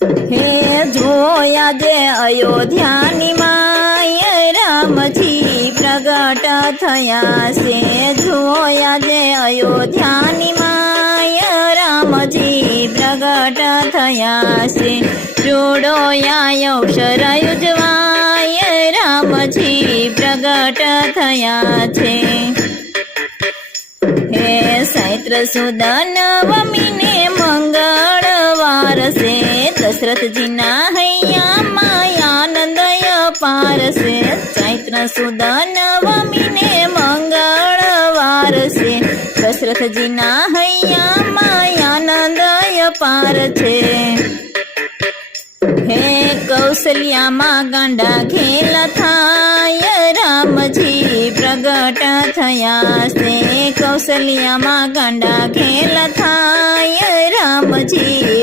હે જોયા જે અયોધ્યાની માય રામજી પ્રગટ થયા છે, જોયા જે અયોધ્યાની માય રામજી પ્રગટ થયા છે, જોડોયા અવસર યુજવાય રામજી પ્રગટ થયા છે. હે ચૈત્ર સુદ નવમીને મંગળવાર છે, દશરથજીના હૈયામાં આનંદ અપાર છે, ચૈત્ર સુદ નવમીને મંગળવાર છે, દશરથજીના હૈયામાં આનંદ અપાર છે. હે કૌશલ્યામાં ગાંડા ખેલ થાય રામજી પ્રગટ થયા છે, કૌશલ્યામાં ગાંડા ખેલ થાય રામજી